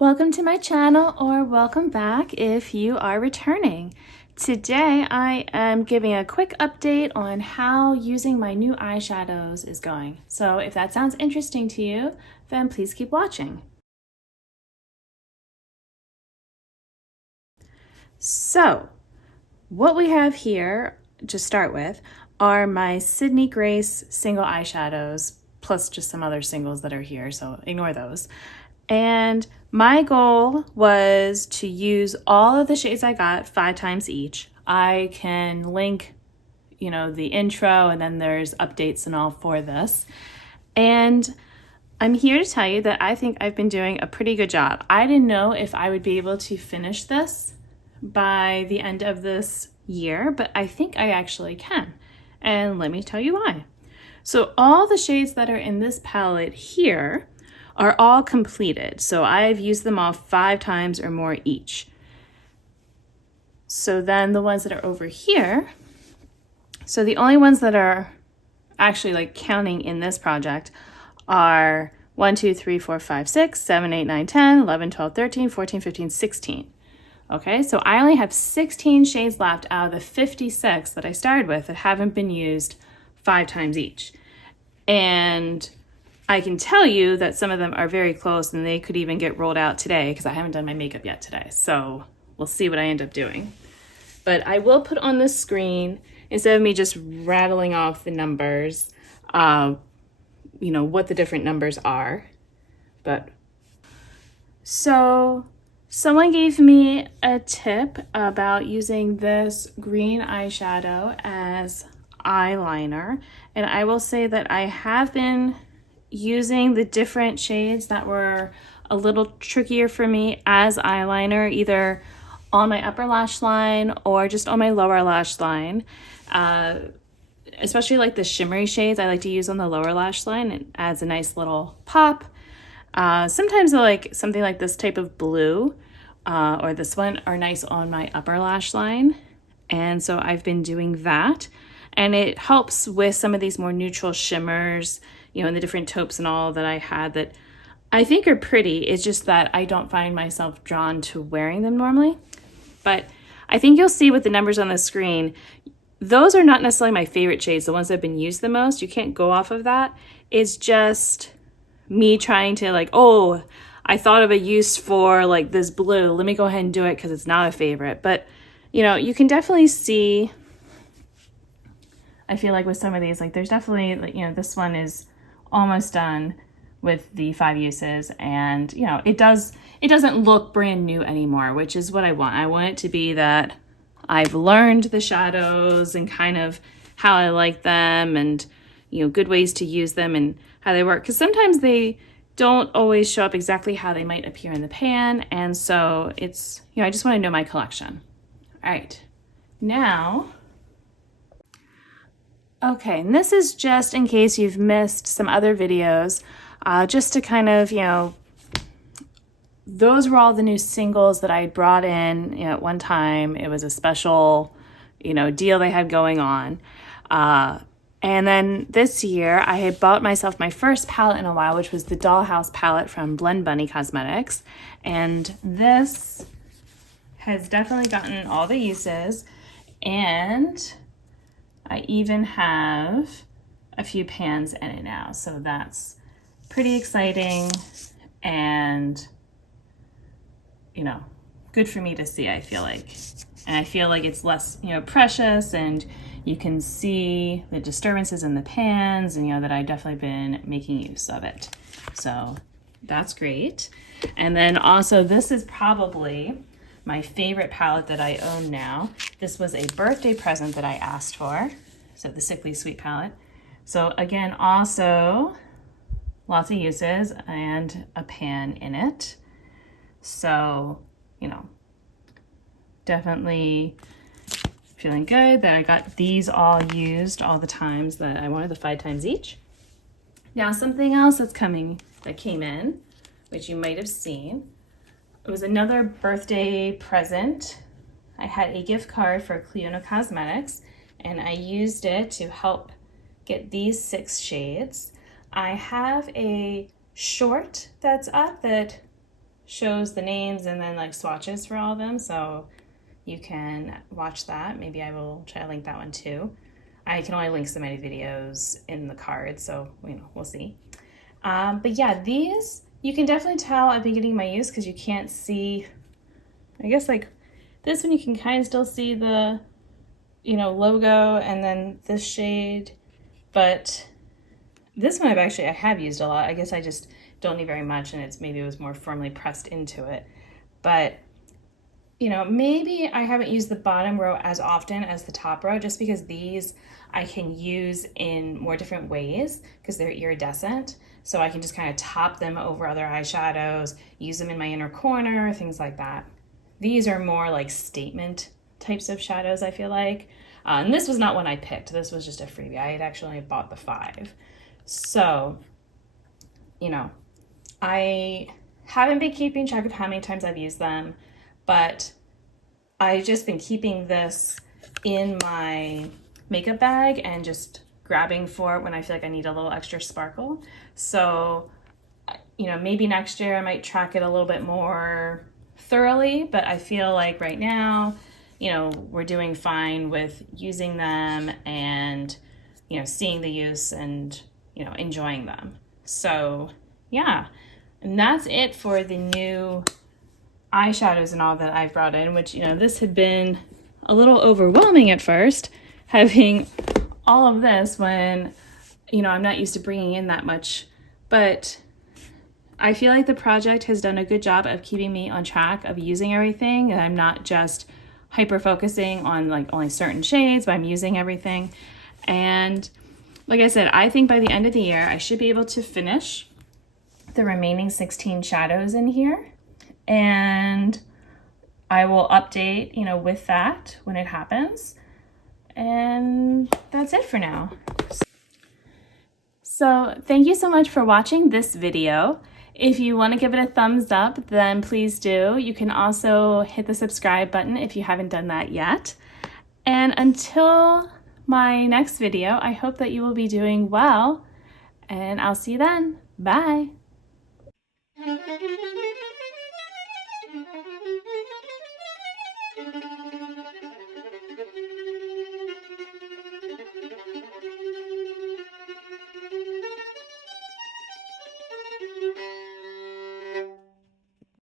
Welcome to my channel, or welcome back if you are returning. Today I am giving a quick update on how using my new eyeshadows is going. So if that sounds interesting to you, then please keep watching. So what we have here to start with are my Sydney Grace single eyeshadows, plus just some other singles that are here, so ignore those. And my goal was to use all of the shades I got 5 times each. I can link, the intro, and then there's updates and all for this. And I'm here to tell you that I think I've been doing a pretty good job. I didn't know if I would be able to finish this by the end of this year, but I think I actually can. And let me tell you why. So all the shades that are in this palette here are all completed. So I've used them all 5 times or more each. So then the ones that are over here, so the only ones that are actually like counting in this project are 1, 2, 3, 4, 5, 6, 7, 8, 9, 10, 11, 12, 13, 14, 15, 16. Okay, so I only have 16 shades left out of the 56 that I started with that haven't been used 5 times each. And I can tell you that some of them are very close and they could even get rolled out today because I haven't done my makeup yet today. So we'll see what I end up doing. But I will put on the screen, instead of me just rattling off the numbers, what the different numbers are. So someone gave me a tip about using this green eyeshadow as eyeliner. And I will say that I have been using the different shades that were a little trickier for me as eyeliner, either on my upper lash line or just on my lower lash line. Especially like the shimmery shades I like to use on the lower lash line. It adds a nice little pop. Sometimes I like something like this type of blue or this one are nice on my upper lash line. And so I've been doing that. And it helps with some of these more neutral shimmers, and the different taupes and all that I had that I think are pretty. It's just that I don't find myself drawn to wearing them normally. But I think you'll see with the numbers on the screen, those are not necessarily my favorite shades, the ones that have been used the most. You can't go off of that. It's just me trying to I thought of a use for like this blue. Let me go ahead and do it because it's not a favorite. But, you can definitely see, I feel like with some of these, like there's definitely, this one is almost done with the 5 uses, and it doesn't look brand new anymore, which is what I want. I want it to be that I've learned the shadows and kind of how I like them, and good ways to use them and how they work, because sometimes they don't always show up exactly how they might appear in the pan, and so it's I just want to know my collection. All right, now okay, and this is just in case you've missed some other videos, just to kind of, those were all the new singles that I brought in, at one time. It was a special, deal they had going on. And then this year I had bought myself my first palette in a while, which was the Dollhouse palette from Blend Bunny Cosmetics. And this has definitely gotten all the uses, and I even have a few pans in it now, so that's pretty exciting and, good for me to see, I feel like. And I feel like it's less, precious, and you can see the disturbances in the pans, and, that I've definitely been making use of it. So that's great. And then also, this is probably my favorite palette that I own now. This was a birthday present that I asked for. So the Sickly Sweet palette. So again, also lots of uses and a pan in it. So, definitely feeling good that I got these all used all the times that I wanted, the 5 times each. Now something else that came in, which you might have seen. It was another birthday present. I had a gift card for Cleona Cosmetics, and I used it to help get these 6 shades. I have a short that's up that shows the names and then like swatches for all of them, so you can watch that. Maybe I will try to link that one too. I can only link so many videos in the card, so we'll see. But yeah, these, you can definitely tell I've been getting my use because you can't see, I guess like this one you can kind of still see the, logo, and then this shade, but this one I have used a lot. I guess I just don't need very much, and maybe it was more firmly pressed into it. But maybe I haven't used the bottom row as often as the top row, just because these I can use in more different ways because they're iridescent. So I can just kind of top them over other eyeshadows, use them in my inner corner, things like that. These are more like statement types of shadows, I feel like. And this was not one I picked. This was just a freebie. I had actually bought the 5. So, I haven't been keeping track of how many times I've used them, but I've just been keeping this in my makeup bag and just grabbing for it when I feel like I need a little extra sparkle. So, maybe next year I might track it a little bit more thoroughly, but I feel like right now, we're doing fine with using them and, seeing the use and, enjoying them. So yeah, and that's it for the new eyeshadows and all that I've brought in, which, this had been a little overwhelming at first, having all of this when, I'm not used to bringing in that much, but I feel like the project has done a good job of keeping me on track of using everything, and I'm not just hyper focusing on like only certain shades, but I'm using everything. And like I said, I think by the end of the year, I should be able to finish the remaining 16 shadows in here. And I will update, with that when it happens. And that's it for now. So thank you so much for watching this video. If you want to give it a thumbs up, then please do. You can also hit the subscribe button if you haven't done that yet. And until my next video, I hope that you will be doing well, and I'll see you then. Bye.